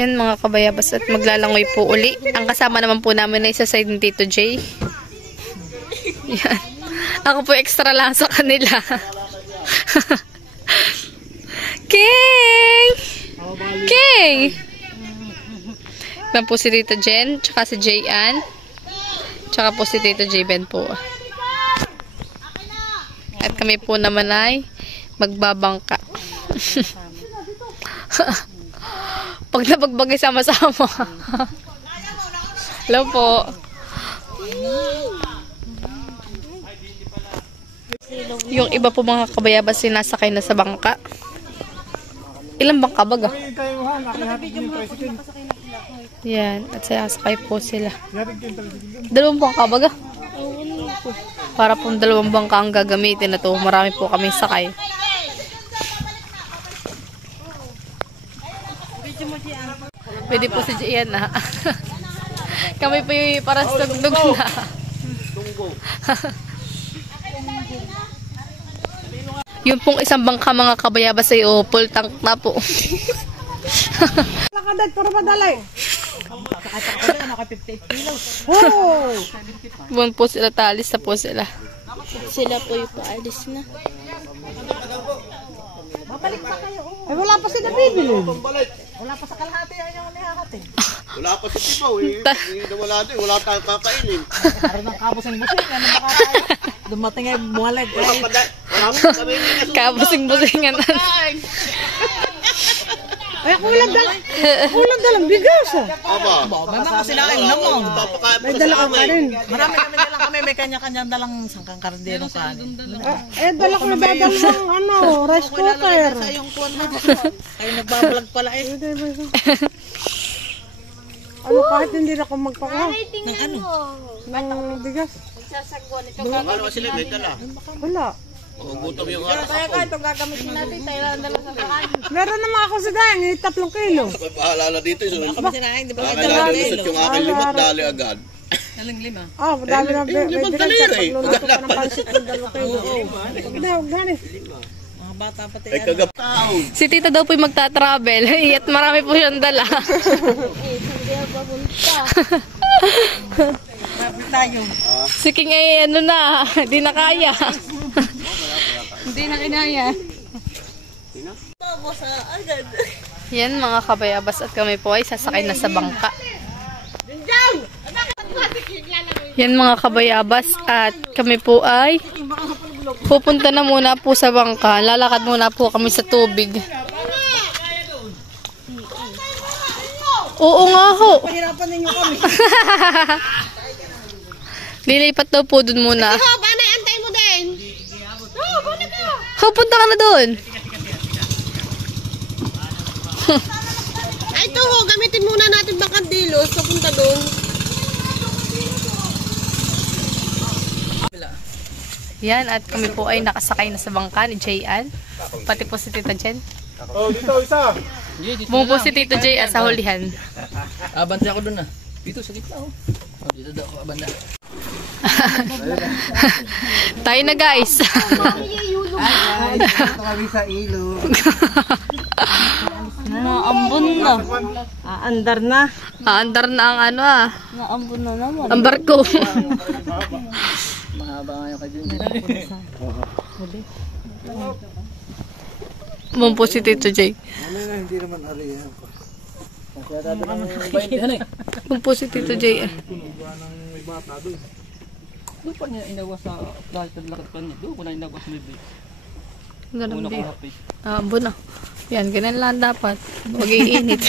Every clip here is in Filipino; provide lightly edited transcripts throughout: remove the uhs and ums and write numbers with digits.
Yan mga kabayabas at maglalangoy po uli. Ang kasama naman po namin na isa side ni Tito J. Yan. Ako po extra lang sa kanila. King! King! Yan po si Tito Jen, tsaka si Jayan. Tsaka po si Tito J Ben po. At kami po naman ay magbabangka. Pag nabagbagay sama-sama. Hello po. Yung iba po mga kabayabas sinasakay na sa bangka. Ilang bangka baga? Yan. At sinasakay po sila. 2 bangka baga? Para pong 2 bangka ang gagamitin na to. Marami po kaming sakay. Pwede po si Gian na. Kami po yung para sa tugtog na. Yung pong isang bangka mga kabayabas ay full tank na po. Nakadag para madalay. Naka 58 kilos. Buwan po sila, talis na po sila. Sila po yung paalis na. Babalik pa kayo. Eh wala pa sila bibili. Wala pa sa kalahati yung nihakati. Wala pa si Tibaw eh. Wala din, wala tayong kakainin. Karoon ng kabusing-busing. Ano ba tayo? Dumating ay bumalag. Wala pa kami nila. Kabusing-busingan. Ay, kulang dalang bigas ah. Aba. Mama sila ay namang. May dala ka pa rin. Marami kami may kanya-kanyang dalang sangkang kardero sa akin. Eh, dala ko na dadalawang rice cooker. Sa yung kuwan na. Ay, nagbabalag pala eh. Ano, kahit hindi na ako magpakaw. Ng ano? Ng bigas. Ano sila may dala? Wala. Gutom yung aras Kaya ako. ito gagamitin natin. Tayo lang dala sa bakan. Meron naman ako sa dahil, 3 kilo. Bahala na dito. Kami sinahin, di ba? Kailangan lusot yung aking limot, dali agad. Dalang 5. Oh, madami na limang talira eh. Pagluluto ka ng pansit ng 2 kilo. Huwag na, mga bata pati Ay kagapao. Si Tita daw po yung magta-travel. At marami po siyang dala. Hindi ako papunta. Grabe tayo. Si King ay ano na, hindi na kaya. Hindi na kinaya. Yan mga kabayabas at kami po ay sasakay na sa bangka. Yan mga kabayabas at kami po ay pupunta na muna po sa bangka. Lalakad muna po kami sa tubig. Oo nga ho. Pahirapan ninyo kami. Lilipat daw po dun muna. Oh, bana, antay mo din. Oh, bana ka. Ho, punta ka na dun. Ay, ito ho, gamitin muna natin bang kandilos. Papunta doon. Yan, at kami po ay nakasakay na sa bangka ni Jayan. Pati po si Tita Jen. Oh, dito isa. Bumo po si Tito J sa hulihan. Abante ako dun ah. Dito sa gitna oh. Dito daw ako abanda. Tayo na guys. Dito kami sa ilog. Naambon na. Andar na. Aandar na ang ano ah. Naambon na naman. Ang barko. Mahaba nga yung kayo. Bumo po si Tito J. Ano na, hindi naman arihan pa. Kaya dati ng bayan eh. Bumo po si Tito J. Doon pa niya inawa sa dahil tadlakat pa niya. Doon ko na inawa sa libre. Ganun Una din. ko hapis. Ambon na. Yan, ganun lang dapat. Mag-iinit.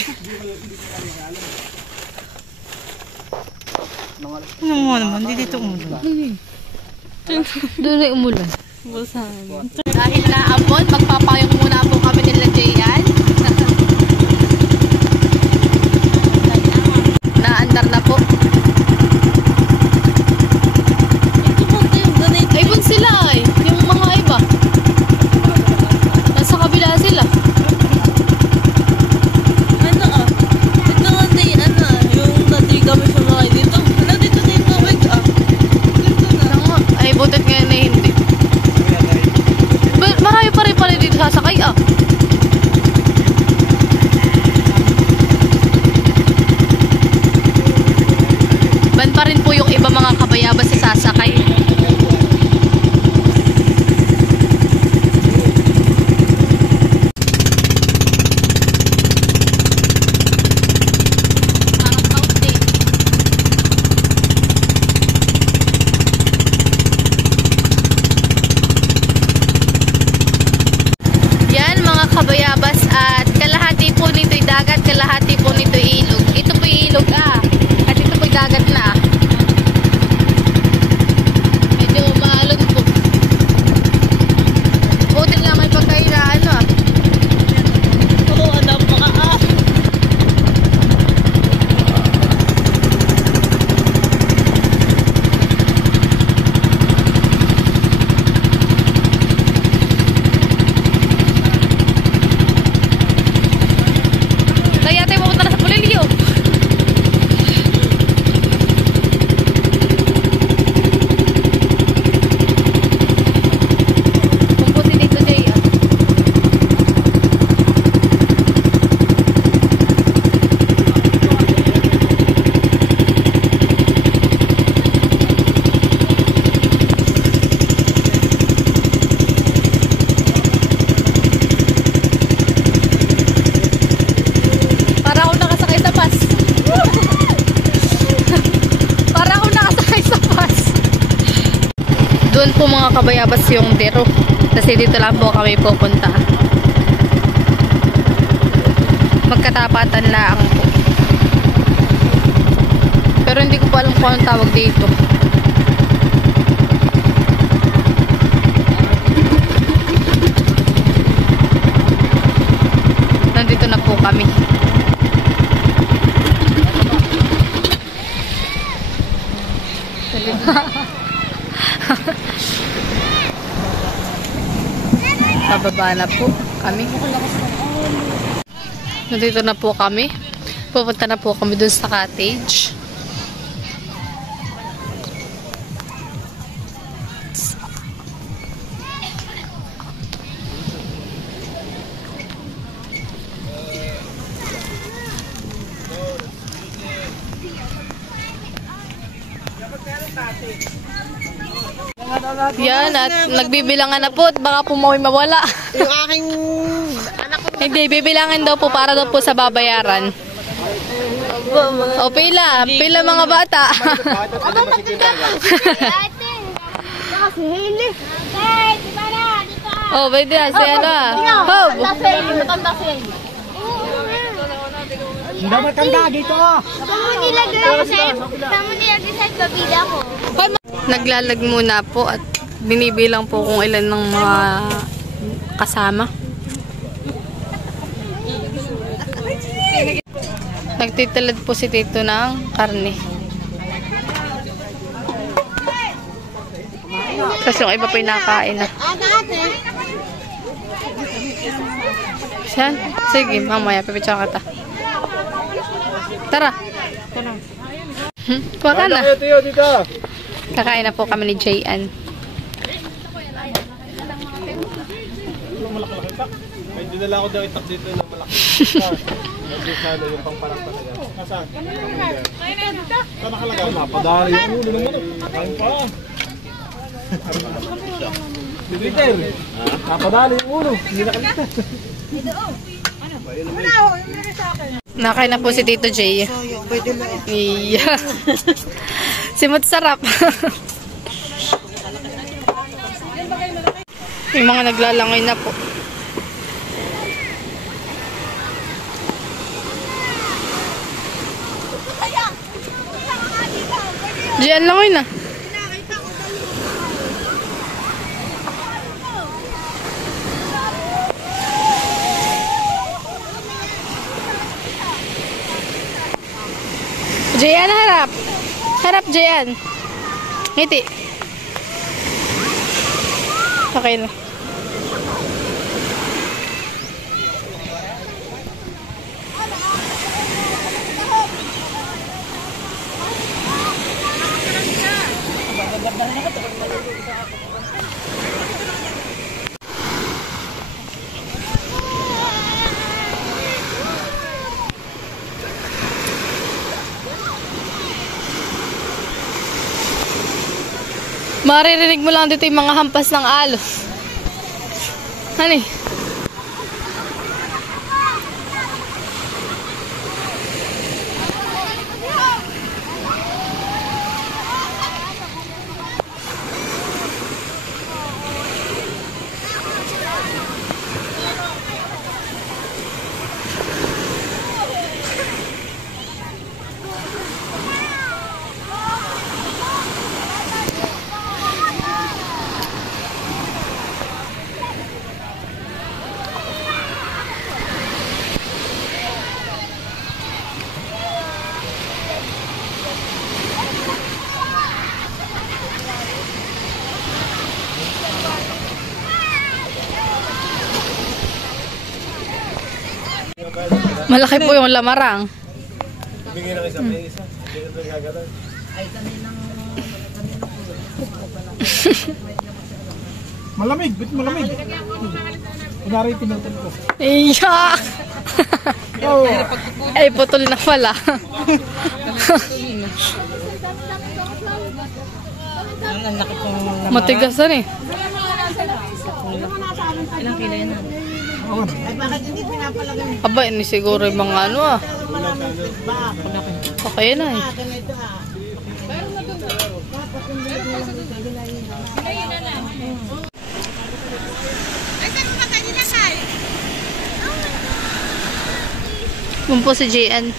Ano mo naman, hindi dito umulan. Doon ay umulan. Dahil na ambon, magpapayong muna po kami nila Jayan. Naandar na po. Ay, bun sila ay. Yung mga iba. Nasa kabila sila. Ano ah? Ito nga din, ano ah? Yung nati kami sa mga dito. Ano dito na yung tubig ah? Ano nga? Ay, butot ngayon na hindi. Marami pa rin dito sasakay ah. mga kabayabas yung Dero. Kasi dito lang po kami pupunta. Magkatapatan lang po. Pero hindi ko pa alam kung anong tawag dito. Nandito na po kami. Pababa na po kami. Nandito na po kami. Pupunta na po kami dun sa cottage. Yan, at nagbibilangan na po at baka po mawala. Yung aking Hindi, bibilangan daw po para daw po sa babayaran. O, pila. Pila mga bata. Oh, pwede na. Si ano. Hob. Hindi matanda dito. Saan mo nilagay sa babila ko? Naglalag muna po at binibilang po kung ilan ng mga kasama. Nagtitalad po si Tito ng karne. Tapos yung iba pa yung nakain na. Saan? Sige, mamaya. Pipicture ka ta. Tara. Kuha ka na. Kakain na po kami ni Jayan. May dinala ko daw itak dito na malaki. Hindi sana yung pangparang talaga. Nasaan? Saan nakalagay? Napadali yung ulo ng manok. Kain pa. Peter, napadali yung ulo. Hindi nakalita. Nakain na po si Tito Jay. Iya. Simot sarap. Yung mga naglalangoy na po. Diyan langoy na. Jayan, harap. Harap, Jayan. Ngiti. Okay na. Maririnig mo lang dito yung mga hampas ng alos. Hani? Malaki po yung lamarang. Bigyan ng isa, may isa. Hindi na nagagalan. Malamig, bit malamig. Kunwari pinutol ko. Iyak! Ay, putol na pala. Matigasan eh. Ilang kilo yan? Ay, bakit hindi pinapalagay? Aba, ini siguro yung mga ano ah. Okay na eh. Ganito Yun po si JN.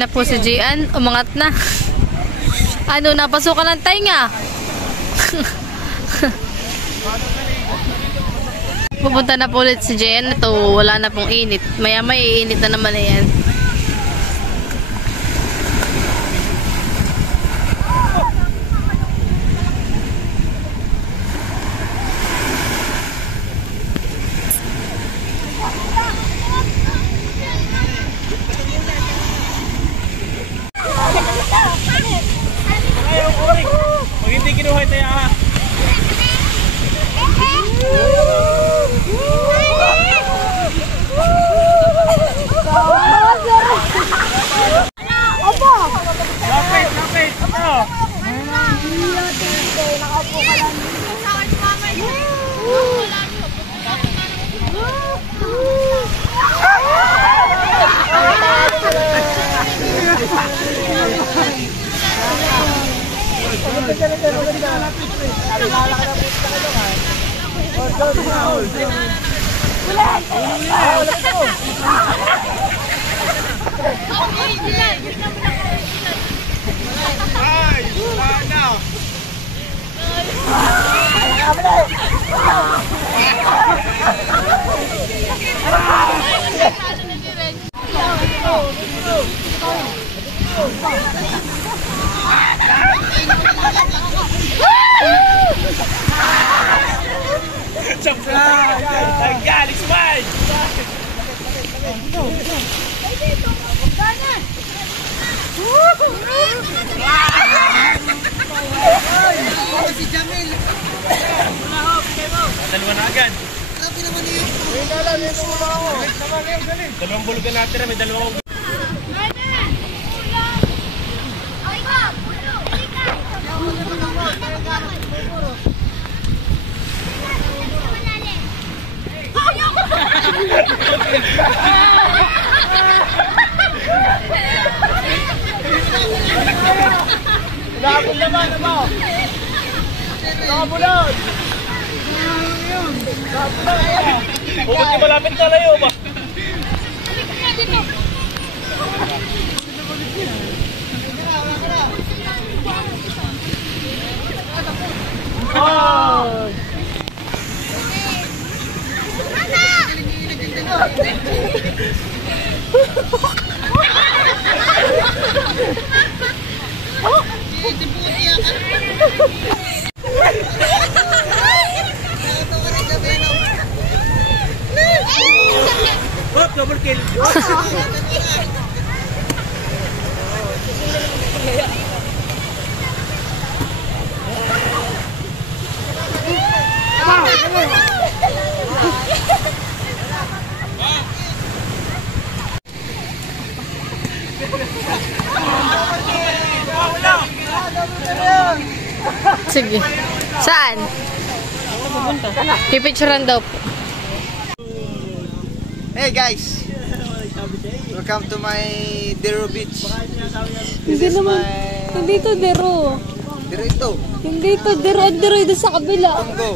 Na po si Gian, umangat na. Ano, napasukan ng tainga. Pupunta na po ulit si Gian. Ito, wala na pong init. Maya may iinit na naman na yan. Pag hindi kinuha tayo Lapit! Galis man! Si Jamil. Dalawa na agad. Dalawang bulugan natin, may dalawang Nakapul naman, ano? Nakapulod! Huwag niyo malapit na layo ba? Hop, double kill. Sige. Saan? Pipicturean daw po. Hey guys! Welcome to my Dero Beach. This is my... Hindi to Dero. Dero ito. Hindi to Dero. Dero ito sa kabila. Tonggo.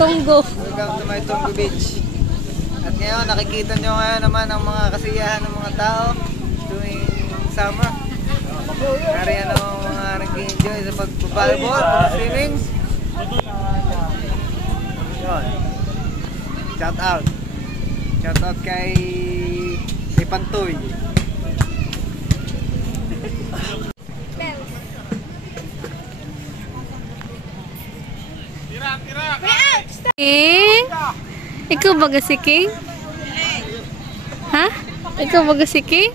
Tonggo. Welcome to my Tonggo Beach. At ngayon, nakikita nyo ngayon naman ang mga kasiyahan ng mga tao tuwing summer. Nariyan ang mga nag-enjoy sa pag-volleyball, pag-swimming. Yun. Shout out. Shout out kay Pantoy. King? Ikaw ba si King? Ha? Ikaw ba si King?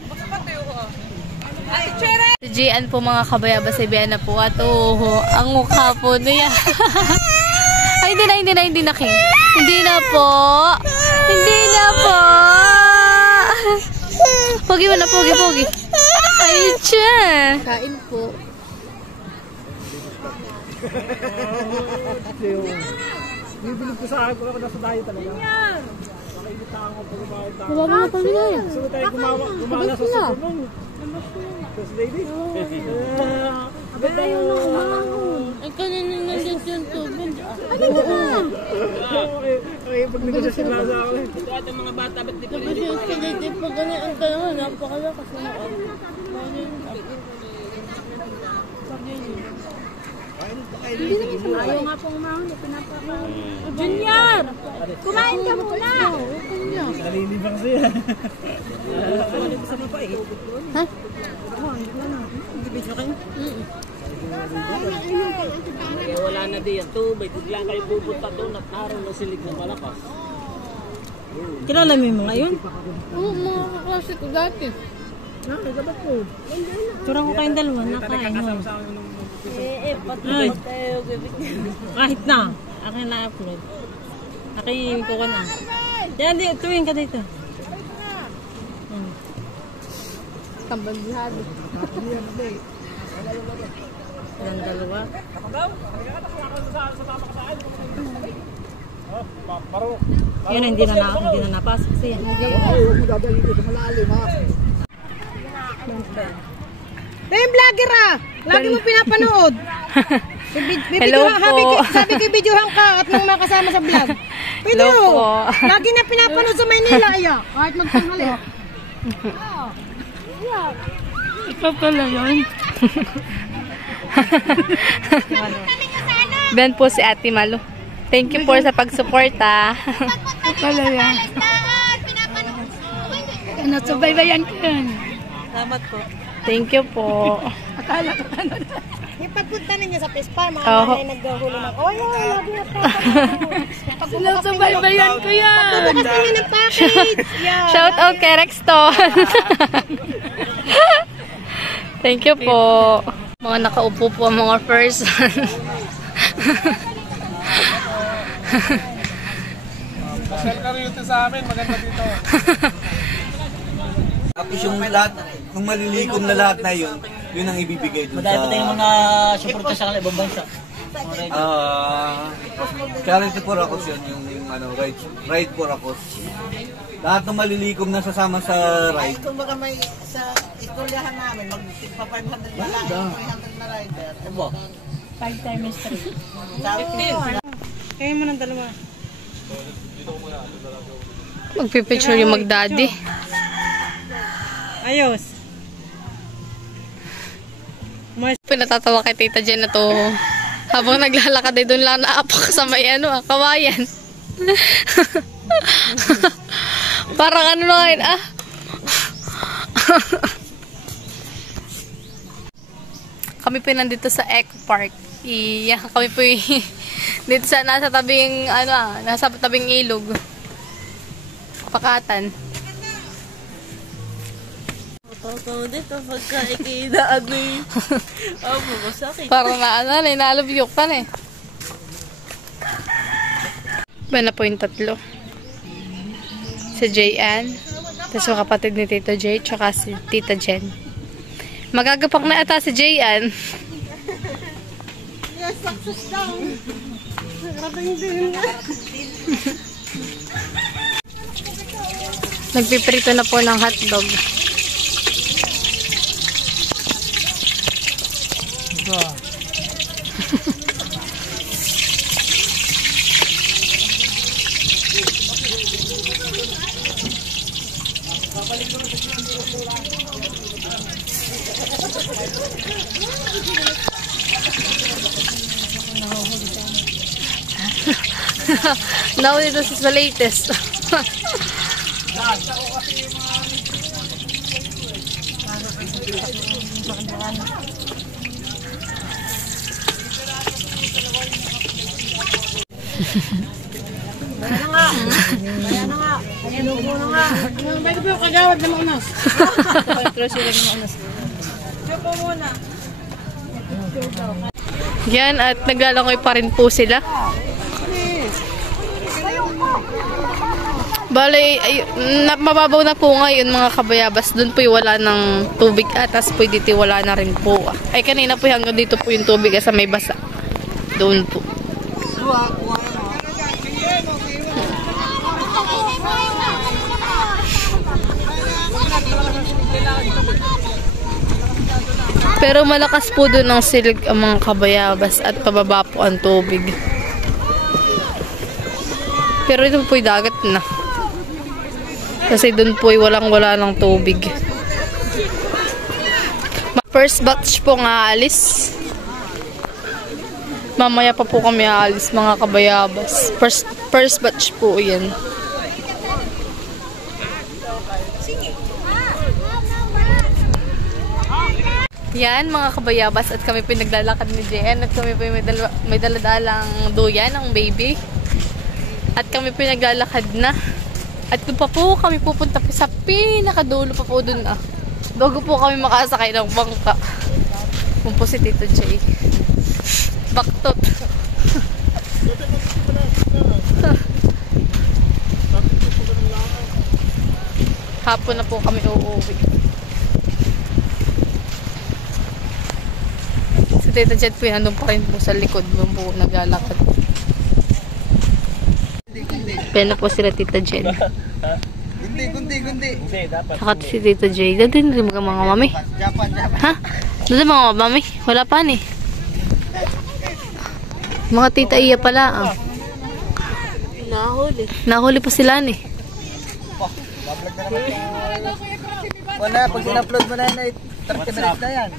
Si Gian po mga kabayaba, si Biana po. At ang mukha po niya. Ay, hindi na King. Hindi na po. Pogi mo na, pogi. Ay, tiyan. Kain po. Bibilib ko sa akin kung ako nasa dayo talaga. Makikita ko pag umawag tayo. Wala mo pa nila. Gusto tayo gumala sa susunong. First lady. Ayaw na umahon. Ay, kanina nandito yung tubig. Ano na? Okay, pag negosasyon lang sa akin. Ito ating mga bata, ba't di pa ganyan? Kasi di pa ganyan ang dalawa, napakalakas na ako. Ayaw nga pong umahon, pinapakain. Junior! Kumain ka muna! Nalilibang siya. Ha? Wala na di yan tubig. Biglang kayo pupunta doon at naroon na silig na malakas. Kilala mo yung mga yun? Oo, mga kaklase ko dati. Turang ko kayong dalawa, nakain mo. Patay tayo. Kahit na, akin na-upload. Akin ko ka na. Yan, tuwing ka dito. Kambanghado. Yan, dalawa. Yun, hindi na napasok siya. Yung vlogger ah! Lagi mo pinapanood. Hello po. Sabi ko videohan ka at nung makasama sa vlog. Video. Hello po. Lagi na pinapanood sa Maynila. Kahit magtanghali. Ikaw pala yun. Ben po si Ate Malo. Thank you po sa pagsuporta. Pala yan. Nasubaybayan ko yan. Salamat po. Thank you po. Yung pagpunta ninyo sa Pespa, mga Oo. nanay naghahuli ng oil. Lagi na pa. Nasubaybayan ko yan. Pagbukas ninyo ng package. Yeah. Shout out kay Rexton. Thank you po. Mga nakaupo po ang mga person. Pasal ka rin ito sa amin. Maganda dito. Tapos yung lahat, nung malilikom na lahat na yun, yun ang ibibigay dun Madami pa sa... tayong mga suporta sa kanila, ibang bansa. Charity for Akos yun, yung ride for Akos. Lahat ng malilikom na sasama sa ride. Kumbaga may sa istoryahan namin, magpa 500 na lang, 300 na rider. Abo. 5 times 3. 15. Kayo mo ng dalawa. Magpipicture yung magdaddy. Ayos. Pinatatawa kay Tita Jen na to. Habang naglalakad ay doon lang naapak sa may kawayan. Parang ano na ngayon, Kami po nandito sa Eco Park. Kami po dito sa nasa tabing nasa tabing ilog. Pakatan. Totoo dito pagka ikinaan mo yung masakit. Parang naalabiyok pa na Ba na po yung tatlo. Si Jayan, tapos yung kapatid ni Tito Jay, tsaka si Tita Jen. Magagapak na ata si Jayan. Yes, success daw. Grabe din. Nagpiprito na po ng hotdog. Now this is the latest. Bakit po yung kagawad na maunas? Yan, at naglalangoy pa rin po sila. Bale, mababaw na po ngayon mga kabayabas. Doon po wala ng tubig at tas po dito wala na rin po. Ay kanina po hanggang dito po yung tubig sa may basa. Doon po. Pero malakas po doon ang silig ang mga kabayabas at pababa po ang tubig. Pero ito po'y dagat na. Kasi doon po'y walang-wala ng tubig. First batch po nga aalis. Mamaya pa po kami aalis mga kabayabas. First batch po yan. Yan mga kabayabas at kami po naglalakad ni JN at kami po may daladalang duyan ng baby. At kami po naglalakad na. At doon pa po kami pupunta po sa pinakadulo pa po doon Bago po kami makasakay ng bangka. Kung po si Tito J. Baktot. Hapon na po kami uuwi. Si Tito J po yan, pa rin po sa likod doon po naglalakad. Pena po sila Tita Jen. Gundi. Saka si Tita J. Doon din mga mami. Ha? Doon mga mami. Wala pa ni. Mga tita iya pala. Nahuli pa sila ni. Wala, pag in-upload mo na 30 minutes na yan.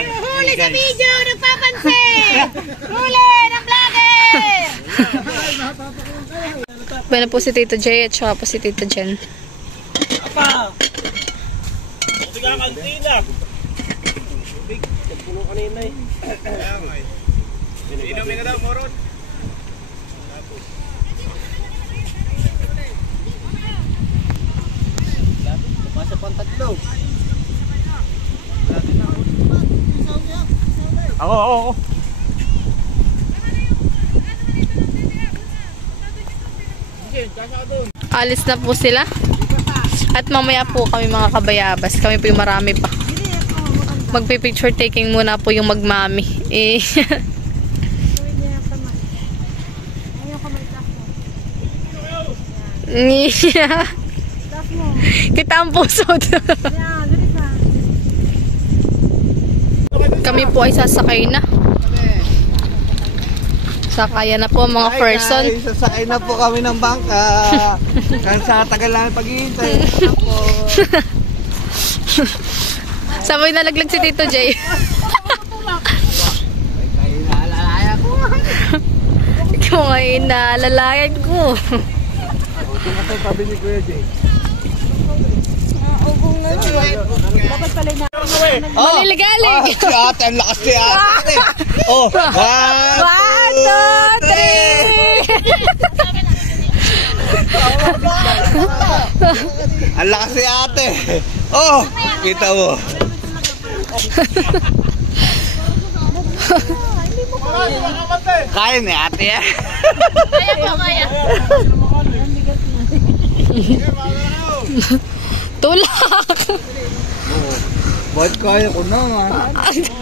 Huli sa video! Nagpapansin! Huli ng vlogger! Pena po si Tito J at saka po si Tita Jen. Apa! Hindi ka kantina. Tubig. Puno kanina eh. Inumin ka daw, Moron. Pasa pang tatlo. Ako. Alis na po sila. At mamaya po kami mga kabayabas. Kami po yung marami pa. Magpipicture taking muna po yung magmami. Kita ang puso. Kami po ay sasakay na. Sakaya na po mga person. Guys, sasakay na po kami ng bangka. Kasi sa tagal lang pag-iintay. Sabay nalaglag si Tito J. Ikaw ngayon nalalayan ko. Ito na sabi ni Kuya Jay. Maliligalig. Si ate, ang lakas si ate. Oh, 1, 2, 3. Ang lakas si ate. Oh, kita mo. Kaya ni ate yan. Kaya. Tulak. Ba't kaya ko naman?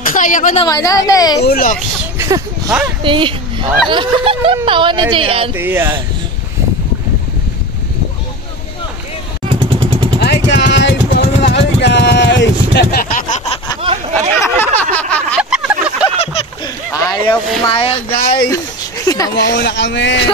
Kaya ko naman, ate. Tulak. Ha? Tawa ni Jayan. Hi guys! Paano na kami guys? Ayaw pumayag guys! Namauna kami!